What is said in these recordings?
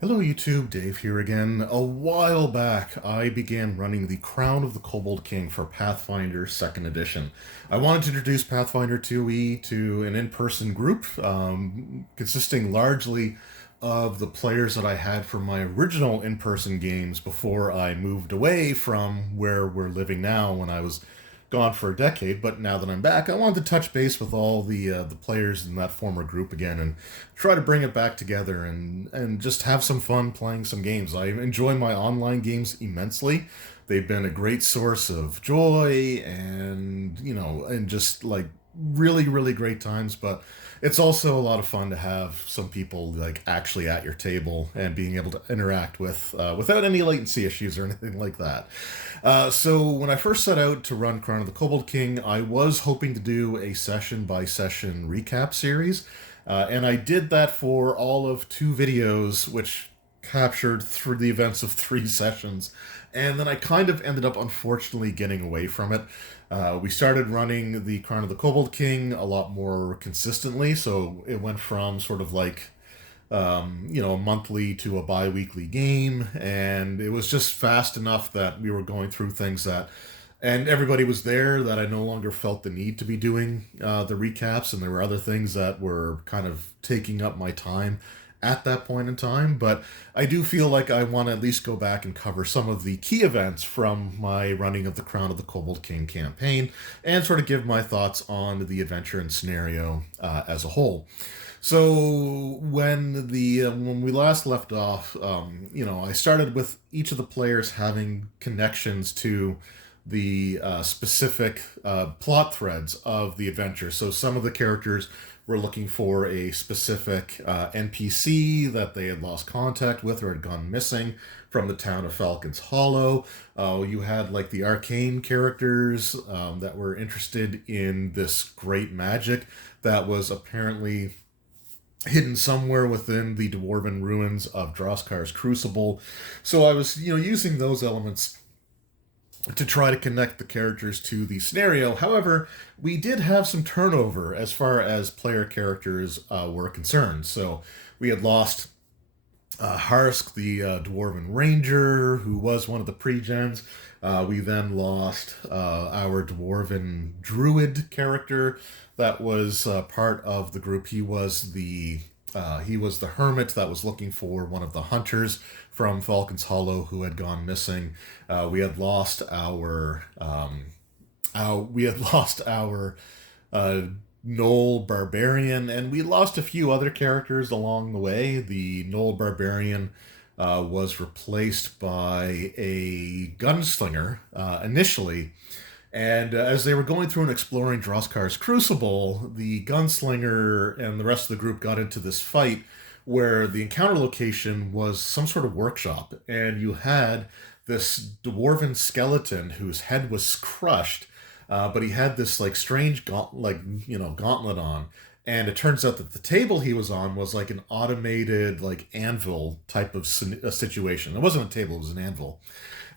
Hello YouTube, Dave here again. A while back, I began running the Crown of the Kobold King for Pathfinder 2nd Edition. I wanted to introduce Pathfinder 2e to an in-person group, consisting largely of the players that I had from my original in-person games before I moved away from where we're living now when I was gone for a decade. But now that I'm back, I wanted to touch base with all the players in that former group again and try to bring it back together and just have some fun playing some games. I enjoy my online games immensely. They've been a great source of joy and just like really great times, but it's also a lot of fun to have some people like actually at your table and being able to interact with without any latency issues or anything like that. So when I first set out to run Crown of the Kobold King, I was hoping to do a session by session recap series, and I did that for all of two videos, which captured through the events of three sessions. And then I kind of ended up, unfortunately, getting away from it. We started running the Crown of the Kobold King a lot more consistently, so it went from sort of like a monthly to a bi-weekly game, and it was just fast enough that we were going through things and everybody was there that I no longer felt the need to be doing the recaps, and there were other things that were kind of taking up my time at that point in time. But I do feel like I want to at least go back and cover some of the key events from my running of the Crown of the Kobold King campaign and sort of give my thoughts on the adventure and scenario as a whole. So when we last left off, I started with each of the players having connections to the specific plot threads of the adventure. So some of the characters were looking for a specific NPC that they had lost contact with or had gone missing from the town of Falcon's Hollow. You had like the arcane characters that were interested in this great magic that was apparently hidden somewhere within the dwarven ruins of Droskar's Crucible. So I was, using those elements to try to connect the characters to the scenario. However, we did have some turnover as far as player characters were concerned. So we had lost Harsk, the dwarven ranger, who was one of the pre-gens. We then lost our dwarven druid character that was part of the group. He was the hermit that was looking for one of the hunters from Falcon's Hollow who had gone missing. We had lost our Knoll Barbarian, and we lost a few other characters along the way. The Knoll Barbarian was replaced by a gunslinger initially. And as they were going through and exploring Droskar's Crucible, the gunslinger and the rest of the group got into this fight where the encounter location was some sort of workshop. And you had this dwarven skeleton whose head was crushed, but he had this like strange gauntlet on. And it turns out that the table he was on was like an automated like anvil type of situation. It wasn't a table, it was an anvil.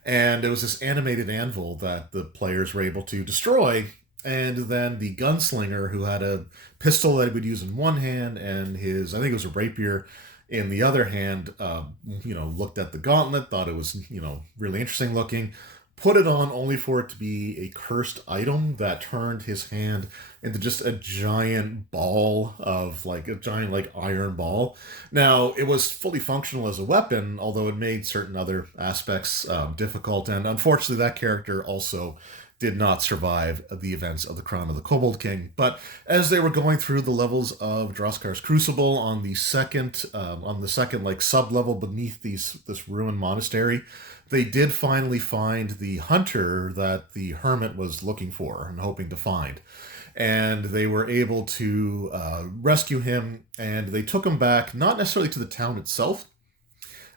And it was this animated anvil that the players were able to destroy. And then the gunslinger, who had a pistol that he would use in one hand and I think it was a rapier in the other hand, looked at the gauntlet, thought it was, really interesting looking, put it on only for it to be a cursed item that turned his hand into just a giant ball of like a giant like iron ball. Now it was fully functional as a weapon, although it made certain other aspects difficult, and unfortunately that character also did not survive the events of the Crown of the Kobold King. But as they were going through the levels of Droskar's Crucible on the second like sub level beneath this ruined monastery, they did finally find the hunter that the hermit was looking for and hoping to find. And they were able to rescue him, and they took him back, not necessarily to the town itself,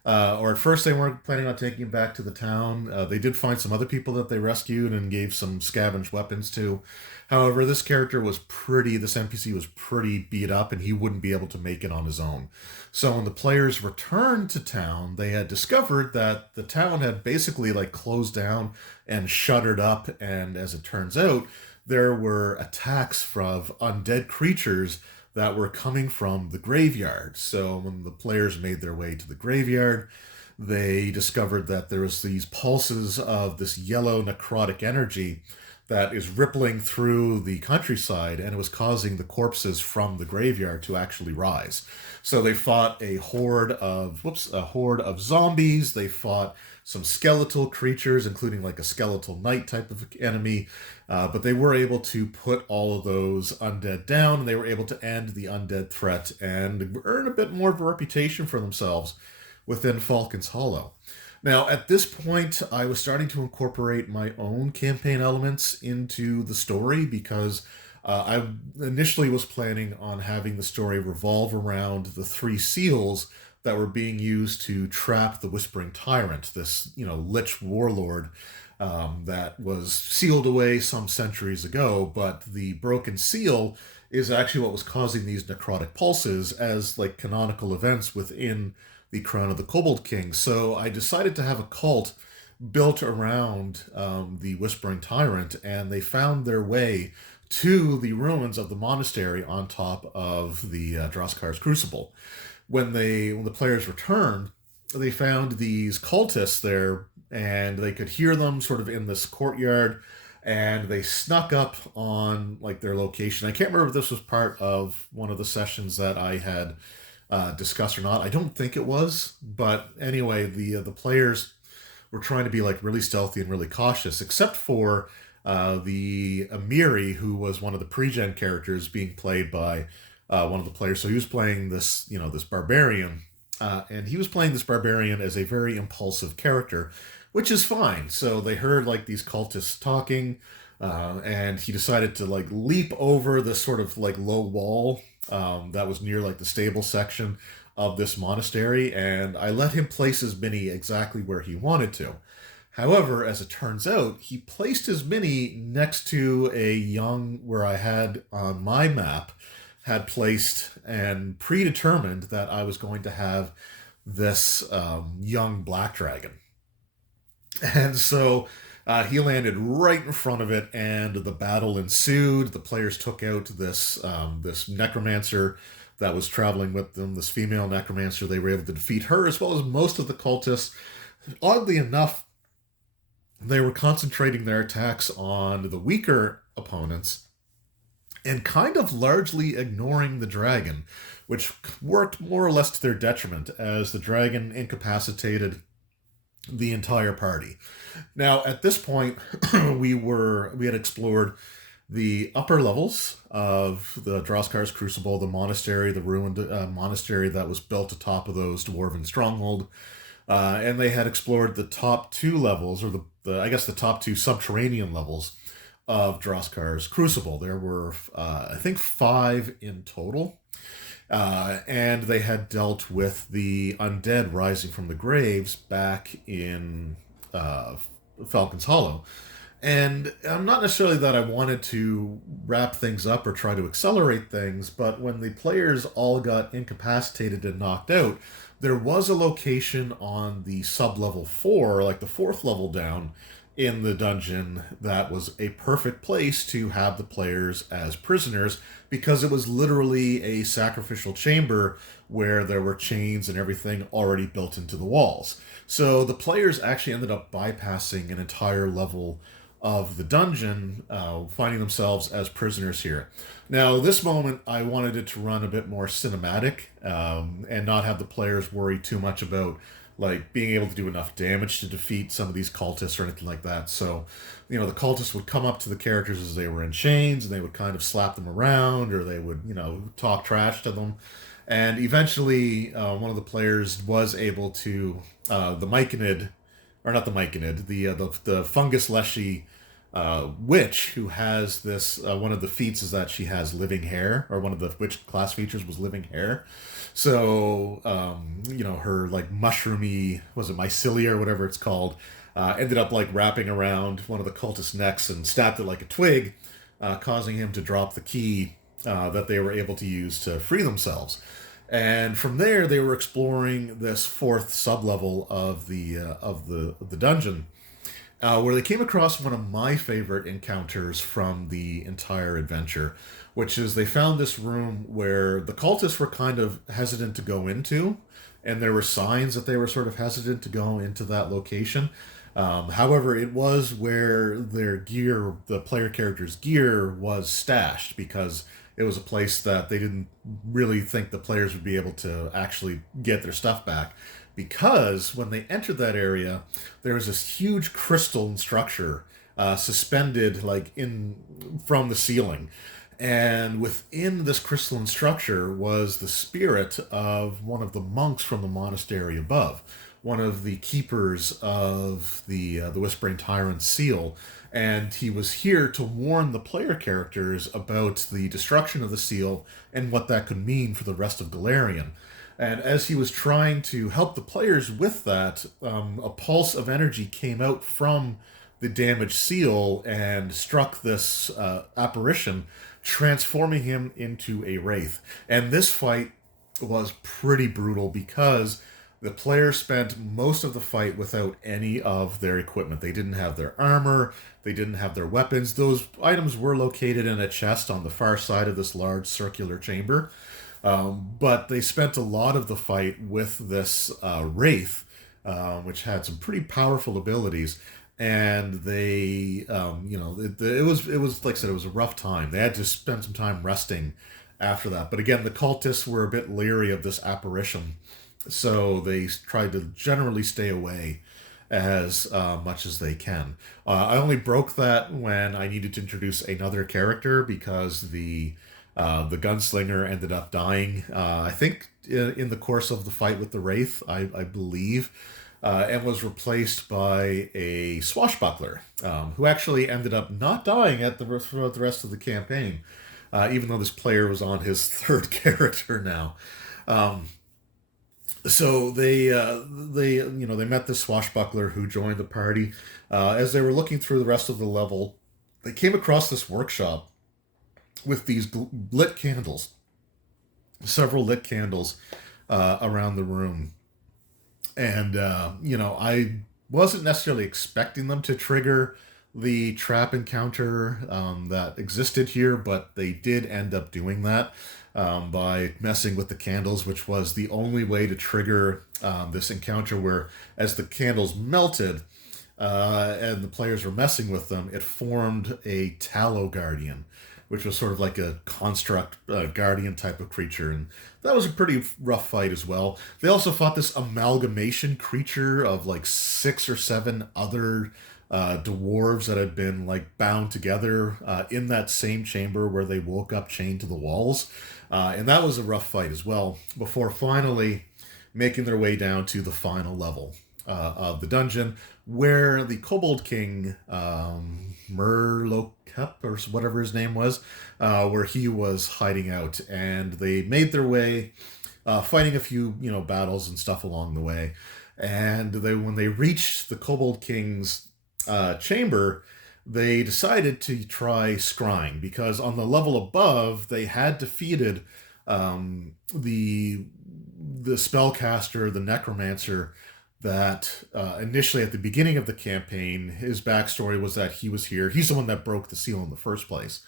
or at first they weren't planning on taking him back to the town. They did find some other people that they rescued and gave some scavenged weapons to. However, this NPC was pretty beat up, and he wouldn't be able to make it on his own. So when the players returned to town, they had discovered that the town had basically like closed down and shuttered up, and as it turns out, there were attacks from undead creatures that were coming from the graveyard. So when the players made their way to the graveyard, they discovered that there was these pulses of this yellow necrotic energy that is rippling through the countryside, and it was causing the corpses from the graveyard to actually rise. So they fought a horde of zombies. They fought some skeletal creatures, including like a skeletal knight type of enemy. But they were able to put all of those undead down, and they were able to end the undead threat and earn a bit more of a reputation for themselves within Falcon's Hollow. Now, at this point, I was starting to incorporate my own campaign elements into the story because I initially was planning on having the story revolve around the three seals that were being used to trap the Whispering Tyrant, this, lich warlord that was sealed away some centuries ago. But the broken seal is actually what was causing these necrotic pulses as like canonical events within the Crown of the Kobold King. So I decided to have a cult built around the Whispering Tyrant, and they found their way to the ruins of the monastery on top of the Droskar's Crucible. When the players returned, they found these cultists there, and they could hear them sort of in this courtyard, and they snuck up on like their location. I can't remember if this was part of one of the sessions that I had discussed or not. I don't think it was, but anyway, the players were trying to be like really stealthy and really cautious, except for the Amiri, who was one of the pre-gen characters being played by one of the players. So he was playing this barbarian, and he was playing this barbarian as a very impulsive character, which is fine. So they heard like these cultists talking, and he decided to like leap over this sort of like low wall that was near like the stable section of this monastery, and I let him place his mini exactly where he wanted to. However, as it turns out, he placed his mini next to where I had on my map, had placed and predetermined that I was going to have this young black dragon. And so he landed right in front of it, and the battle ensued. The players took out this necromancer that was traveling with them, this female necromancer. They were able to defeat her as well as most of the cultists. Oddly enough, they were concentrating their attacks on the weaker opponents and kind of largely ignoring the dragon, which worked more or less to their detriment, as the dragon incapacitated the entire party. Now, at this point, we had explored the upper levels of the Droskar's Crucible, the monastery, the ruined monastery that was built atop of those dwarven stronghold, and they had explored the top two levels, or the top two subterranean levels of Droskar's Crucible. There were, I think, 5 in total. And they had dealt with the undead rising from the graves back in Falcon's Hollow. And I'm not necessarily that I wanted to wrap things up or try to accelerate things, but when the players all got incapacitated and knocked out, there was a location on the sub-level 4, like the 4th level down, in the dungeon that was a perfect place to have the players as prisoners, because it was literally a sacrificial chamber where there were chains and everything already built into the walls. So the players actually ended up bypassing an entire level of the dungeon, finding themselves as prisoners here. Now, this moment, I wanted it to run a bit more cinematic, and not have the players worry too much about like being able to do enough damage to defeat some of these cultists or anything like that. So, the cultists would come up to the characters as they were in chains, and they would kind of slap them around, or they would, talk trash to them. And eventually, one of the players was able to, the Myconid, or not the Myconid, the Fungus Leshy witch, who has this, one of the feats is that she has living hair, or one of the witch class features was living hair. So, her like mushroomy, was it mycelia or whatever it's called, ended up like wrapping around one of the cultist necks and stabbed it like a twig, causing him to drop the key that they were able to use to free themselves. And from there, they were exploring this 4th sublevel of the dungeon. where they came across one of my favorite encounters from the entire adventure, which is they found this room where the cultists were kind of hesitant to go into, and there were signs that they were sort of hesitant to go into that location. However, it was where their gear, the player character's gear, was stashed because it was a place that they didn't really think the players would be able to actually get their stuff back. Because when they entered that area, there was this huge crystalline structure suspended like in from the ceiling, and within this crystalline structure was the spirit of one of the monks from the monastery above, one of the keepers of the Whispering Tyrant's seal, and he was here to warn the player characters about the destruction of the seal and what that could mean for the rest of Galarian. And as he was trying to help the players with that, a pulse of energy came out from the damaged seal and struck this apparition, transforming him into a wraith. And this fight was pretty brutal because the players spent most of the fight without any of their equipment. They didn't have their armor, they didn't have their weapons. Those items were located in a chest on the far side of this large circular chamber. But they spent a lot of the fight with this wraith, which had some pretty powerful abilities. And they, it was like I said, it was a rough time. They had to spend some time resting after that. But again, the cultists were a bit leery of this apparition, so they tried to generally stay away as much as they can. I only broke that when I needed to introduce another character because the gunslinger ended up dying. I think in the course of the fight with the wraith, I believe, and was replaced by a swashbuckler who actually ended up not dying throughout the rest of the campaign, even though this player was on his third character now. So they met this swashbuckler who joined the party. As they were looking through the rest of the level, they came across this workshop with these lit candles, several lit candles around the room. And, I wasn't necessarily expecting them to trigger the trap encounter that existed here, but they did end up doing that by messing with the candles, which was the only way to trigger this encounter where, as the candles melted and the players were messing with them, it formed a Tallow Guardian, which was sort of like a construct guardian type of creature. And that was a pretty rough fight as well. They also fought this amalgamation creature of like 6 or 7 other dwarves that had been like bound together in that same chamber where they woke up chained to the walls. And that was a rough fight as well, before finally making their way down to the final level of the dungeon, where the Kobold King, Murlocup, or whatever his name was, where he was hiding out. And they made their way, fighting a few, battles and stuff along the way. And when they reached the Kobold King's chamber, they decided to try scrying, because on the level above, they had defeated the spellcaster, the necromancer, that initially at the beginning of the campaign, his backstory was that he was here. He's the one that broke the seal in the first place.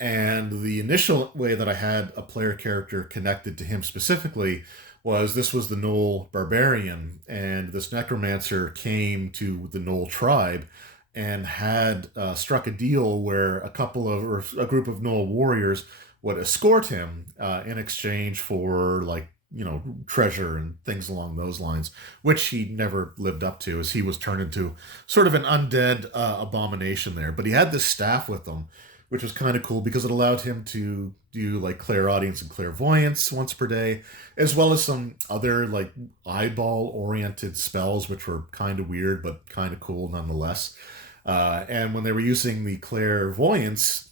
And the initial way that I had a player character connected to him specifically was this was the Gnoll Barbarian, and this necromancer came to the Gnoll tribe and had struck a deal where a group of Gnoll warriors would escort him in exchange for treasure and things along those lines, which he never lived up to, as he was turned into sort of an undead abomination there. But he had this staff with him, which was kind of cool because it allowed him to do like clairaudience and clairvoyance once per day, as well as some other like eyeball oriented spells, which were kind of weird but kind of cool nonetheless. And when they were using the clairvoyance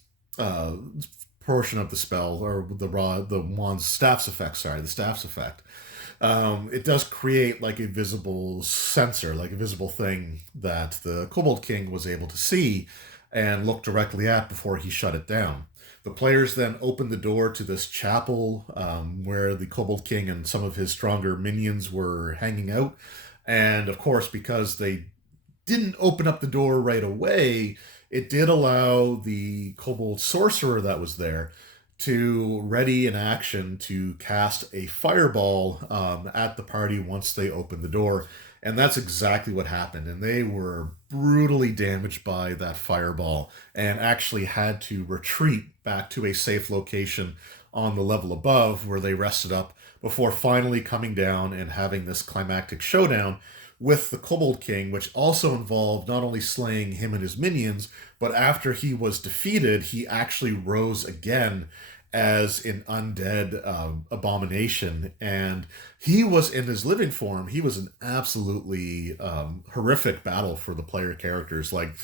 portion of the spell, or the wand's staff's effect, it does create like a visible sensor, like a visible thing that the Kobold King was able to see and look directly at before he shut it down. The players then opened the door to this chapel where the Kobold King and some of his stronger minions were hanging out. And of course, because they didn't open up the door right away, it did allow the Kobold sorcerer that was there to ready in action to cast a fireball at the party once they opened the door. And that's exactly what happened. And they were brutally damaged by that fireball and actually had to retreat back to a safe location on the level above where they rested up before finally coming down and having this climactic showdown with the Kobold King, which also involved not only slaying him and his minions, but after he was defeated, he actually rose again as an undead abomination. And he was in his living form. He was an absolutely horrific battle for the player characters. Like,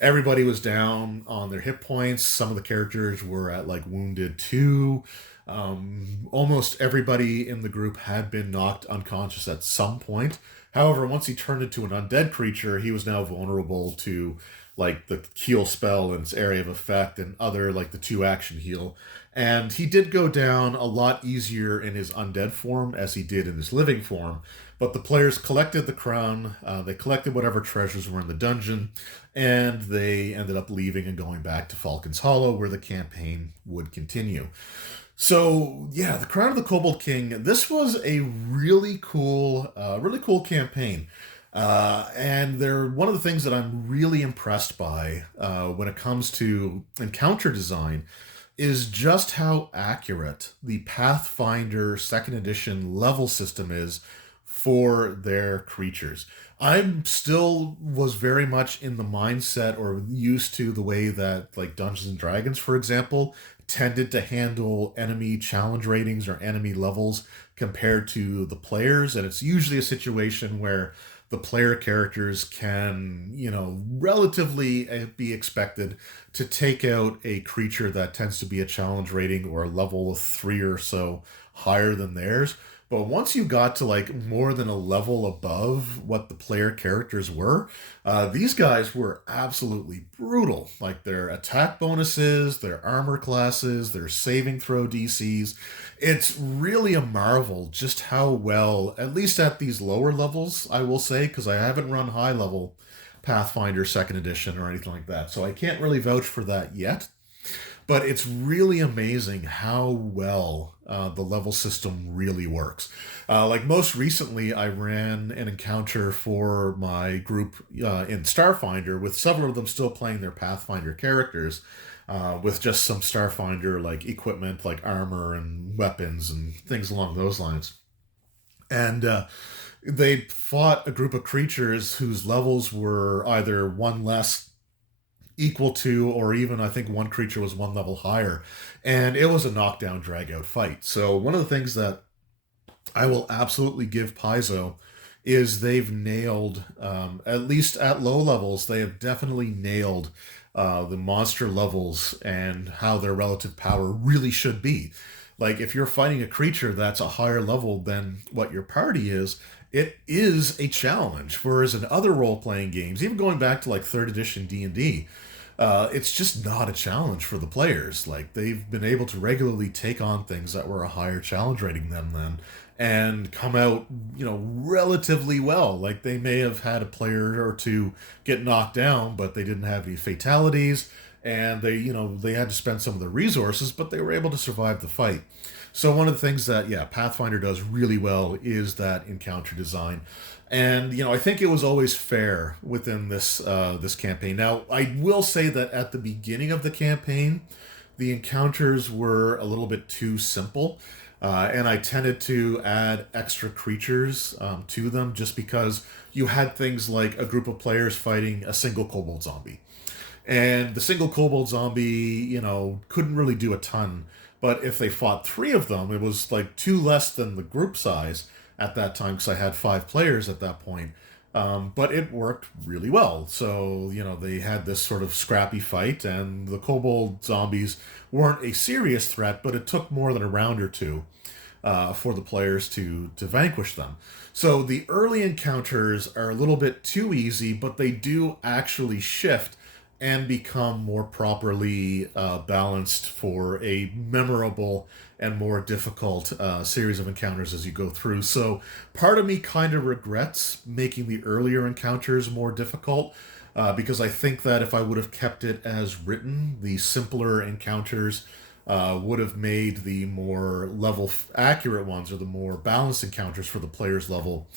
everybody was down on their hit points. Some of the characters were at like wounded 2. Almost everybody in the group had been knocked unconscious at some point. However, once he turned into an undead creature, he was now vulnerable to like the heal spell and its area of effect and other like the 2 action heal. And he did go down a lot easier in his undead form as he did in his living form. But the players collected the crown, they collected whatever treasures were in the dungeon, and they ended up leaving and going back to Falcon's Hollow where the campaign would continue. So yeah, the Crown of the Kobold King. This was a really cool campaign, and they're one of the things that I'm really impressed by when it comes to encounter design is just how accurate the Pathfinder Second Edition level system is for their creatures. I'm still was very much in the mindset or used to the way that like Dungeons and Dragons, for example, tended to handle enemy challenge ratings or enemy levels compared to the players. And it's usually a situation where the player characters can, relatively be expected to take out a creature that tends to be a challenge rating or a level of 3 or so higher than theirs. But once you got to like more than a level above what the player characters were, these guys were absolutely brutal. Like their attack bonuses, their armor classes, their saving throw DCs. It's really a marvel just how well, at least at these lower levels, I will say, because I haven't run high level Pathfinder 2nd Edition or anything like that. So I can't really vouch for that yet. But it's really amazing how well the level system really works. Like most recently, I ran an encounter for my group in Starfinder with several of them still playing their Pathfinder characters with just some Starfinder like equipment like armor and weapons and things along those lines. And they fought a group of creatures whose levels were either one less equal to, or even I think one creature was 1 level higher, and it was a knockdown drag out fight. So one of the things that I will absolutely give Paizo is they've nailed, at least at low levels, they have definitely nailed the monster levels and how their relative power really should be. Like if you're fighting a creature that's a higher level than what your party is, it is a challenge. Whereas in other role-playing games, even going back to like 3rd edition D&D, it's just not a challenge for the players. Like they've been able to regularly take on things that were a higher challenge rating than them and come out, relatively well. Like they may have had a player or two get knocked down, but they didn't have any fatalities, and they had to spend some of the resources, but they were able to survive the fight. So one of the things that, Pathfinder does really well is that encounter design. And, I think it was always fair within this campaign. Now, I will say that at the beginning of the campaign, the encounters were a little bit too simple. And I tended to add extra creatures to them just because you had things like a group of players fighting a single kobold zombie. And the single kobold zombie, couldn't really do a ton. But if they fought 3 of them, it was like 2 less than the group size at that time because I had 5 players at that point. But it worked really well. So, they had this sort of scrappy fight, and the kobold zombies weren't a serious threat, but it took more than a round or 2 for the players to vanquish them. So the early encounters are a little bit too easy, but they do actually shift and become more properly balanced for a memorable and more difficult series of encounters as you go through. So part of me kind of regrets making the earlier encounters more difficult, because I think that if I would have kept it as written, the simpler encounters would have made the more level accurate ones, or the more balanced encounters for the player's level,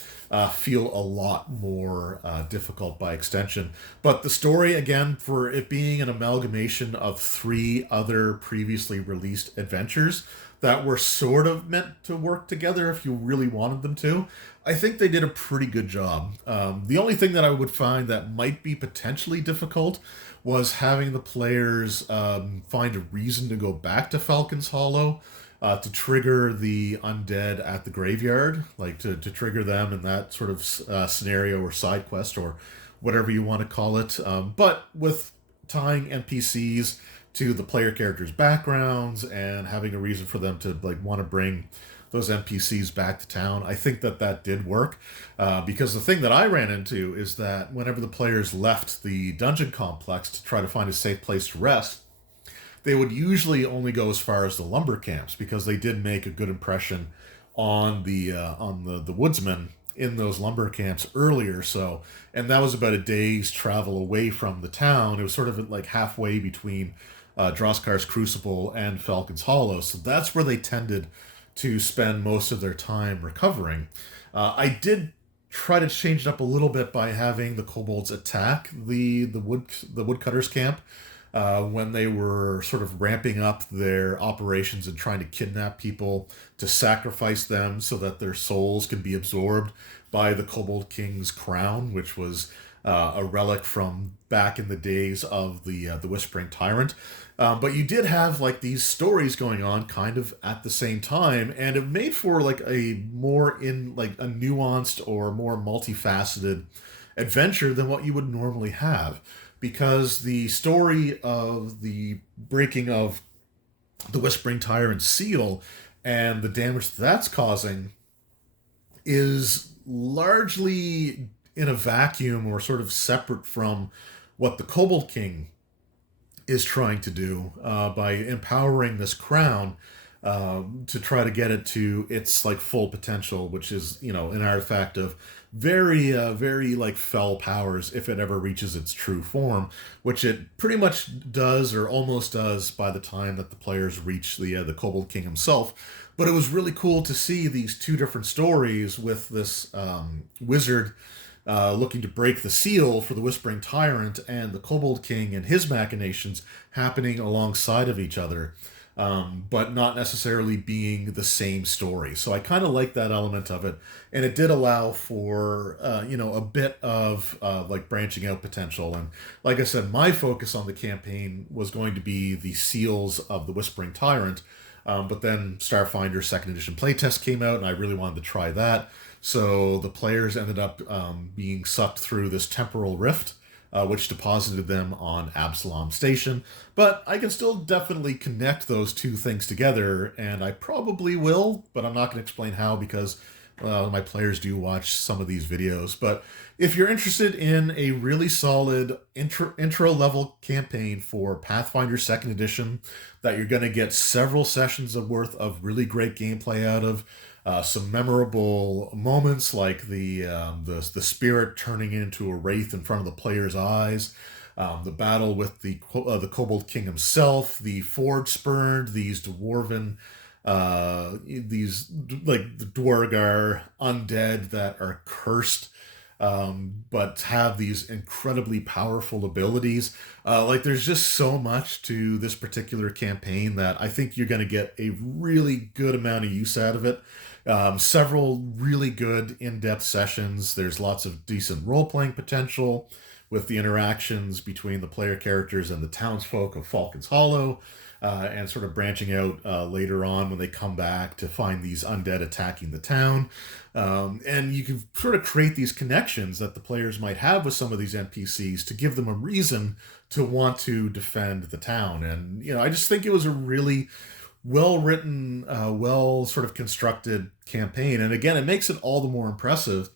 feel a lot more difficult by extension. But the story, again, for it being an amalgamation of three other previously released adventures that were sort of meant to work together if you really wanted them to, I think they did a pretty good job. The only thing that I would find that might be potentially difficult was having the players find a reason to go back to Falcon's Hollow, to trigger the undead at the graveyard, like to trigger them in that sort of scenario or side quest or whatever you want to call it. But with tying NPCs to the player characters' backgrounds and having a reason for them to like want to bring those NPCs back to town, I think that that did work. Because the thing that I ran into is that whenever the players left the dungeon complex to try to find a safe place to rest, they would usually only go as far as the lumber camps, because they did make a good impression on the woodsmen in those lumber camps earlier. So, and that was about a day's travel away from the town. It was sort of like halfway between Droskar's Crucible and Falcon's Hollow. So that's where they tended to spend most of their time recovering. I did try to change it up a little bit by having the kobolds attack the woodcutters camp when they were sort of ramping up their operations and trying to kidnap people to sacrifice them so that their souls could be absorbed by the Kobold King's crown, which was a relic from back in the days of the Whispering Tyrant. But you did have like these stories going on kind of at the same time, and it made for like a more in like a nuanced or more multifaceted adventure than what you would normally have, because the story of the breaking of the Whispering Tyrant's seal and the damage that's causing is largely in a vacuum or sort of separate from what the Kobold King is trying to do by empowering this crown to try to get it to its like full potential, which is, you know, an artifact of very like fell powers if it ever reaches its true form, which it pretty much does or almost does by the time that the players reach the Kobold King himself. But it was really cool to see these two different stories with this wizard looking to break the seal for the Whispering Tyrant and the Kobold King and his machinations happening alongside of each other, but not necessarily being the same story. So I kind of like that element of it, and it did allow for a bit of like branching out potential. And like I said, my focus on the campaign was going to be the seals of the Whispering Tyrant. But then Starfinder Second Edition playtest came out, and I really wanted to try that. So the players ended up being sucked through this temporal rift, which deposited them on Absalom Station. But I can still definitely connect those two things together, and I probably will, but I'm not going to explain how, because my players do watch some of these videos. But if you're interested in a really solid intro level campaign for Pathfinder 2nd Edition that you're going to get several sessions of worth of really great gameplay out of, some memorable moments like the spirit turning into a wraith in front of the player's eyes, the battle with the Kobold King himself, the Forge Spurned, these dwarven these like the Dwargar undead that are cursed, but have these incredibly powerful abilities. Like there's just so much to this particular campaign that I think you're going to get a really good amount of use out of it. Several really good in-depth sessions. There's lots of decent role-playing potential with the interactions between the player characters and the townsfolk of Falcon's Hollow, and sort of branching out later on when they come back to find these undead attacking the town. And you can sort of create these connections that the players might have with some of these NPCs to give them a reason to want to defend the town. And, you know, I just think it was a really well-written, well sort of constructed campaign. And again, it makes it all the more impressive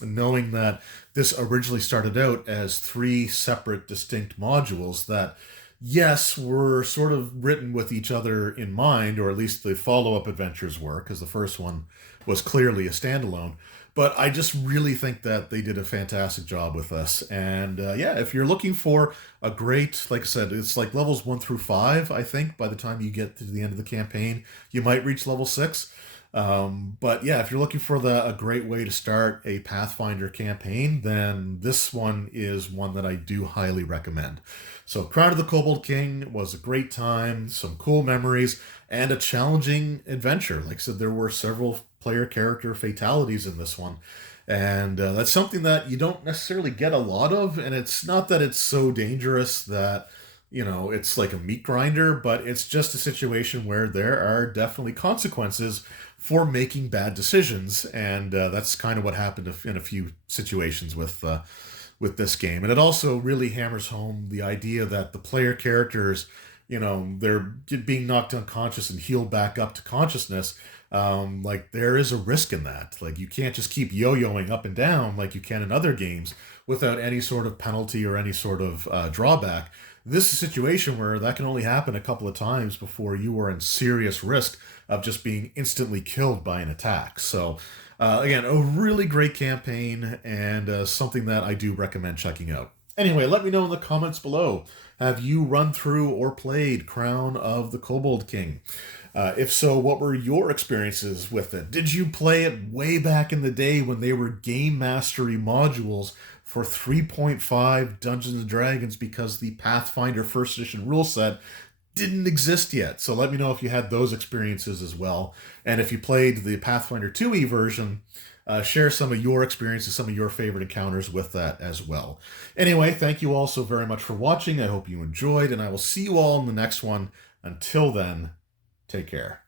knowing that this originally started out as three separate, distinct modules that, yes, were sort of written with each other in mind, or at least the follow up adventures were, because the first one was clearly a standalone. But I just really think that they did a fantastic job with this. And yeah, if you're looking for a great, like I said, it's like levels 1 through 5, I think, by the time you get to the end of the campaign, you might reach level 6. But yeah, if you're looking for a great way to start a Pathfinder campaign, then this one is one that I do highly recommend. So, Crown of the Kobold King was a great time, some cool memories, and a challenging adventure. Like I said, there were several player character fatalities in this one. And that's something that you don't necessarily get a lot of. And it's not that it's so dangerous that, it's like a meat grinder, but it's just a situation where there are definitely consequences for making bad decisions. And that's kind of what happened in a few situations with this game. And it also really hammers home the idea that the player characters, they're being knocked unconscious and healed back up to consciousness. Like there is a risk in that. Like you can't just keep yo-yoing up and down like you can in other games without any sort of penalty or any sort of drawback. This is a situation where that can only happen a couple of times before you are in serious risk of just being instantly killed by an attack. So, again, a really great campaign and something that I do recommend checking out. Anyway, let me know in the comments below. Have you run through or played Crown of the Kobold King? If so, what were your experiences with it? Did you play it way back in the day when they were game mastery modules for 3.5 Dungeons and Dragons because the Pathfinder first edition rule set didn't exist yet? So let me know if you had those experiences as well. And if you played the Pathfinder 2e version, share some of your experiences, some of your favorite encounters with that as well. Anyway, thank you all so very much for watching. I hope you enjoyed, and I will see you all in the next one. Until then, take care.